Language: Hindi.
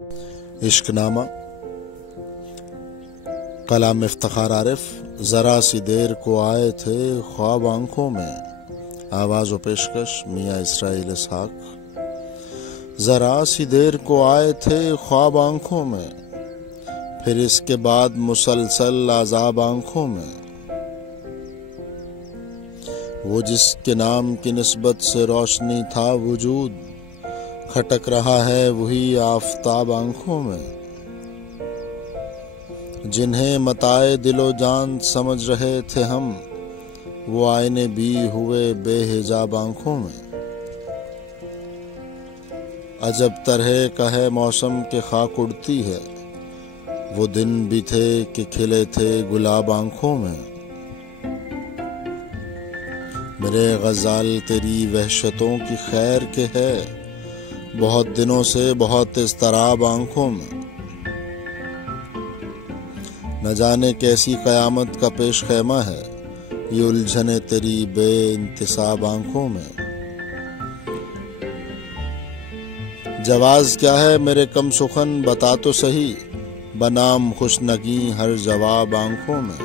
इश्कनामा कलाम इफ्तिखार आरिफ। ज़रा सी देर को आए थे ख्वाब आंखों में। आवाज़ व पेशकश मियाँ इसराइल इसहाक। ज़रा सी देर को आए थे ख्वाब आंखों में, फिर इसके बाद मुसलसल आज़ाब आंखों में। वो जिसके नाम की निस्बत से रोशनी था वजूद, खटक रहा है वही आफताब आंखों में। जिन्हें मताए दिलो जान समझ रहे थे हम, वो आईने भी हुए बेहिजाब आंखों में। अजब तरह का है मौसम के खाक उड़ती है, वो दिन भी थे कि खिले थे गुलाब आंखों में। मेरे गज़ाल तेरी वहशतों की खैर के है, बहुत दिनों से बहुत इज़्तिराब आंखों में। न जाने कैसी क़यामत का पेश ख़ैमा है, ये उलझने तेरी बेइंतिसाब आंखों में। जवाज़ क्या है मेरे कम सुखन बता तो सही, बनाम खुशनगी हर जवाब आंखों में।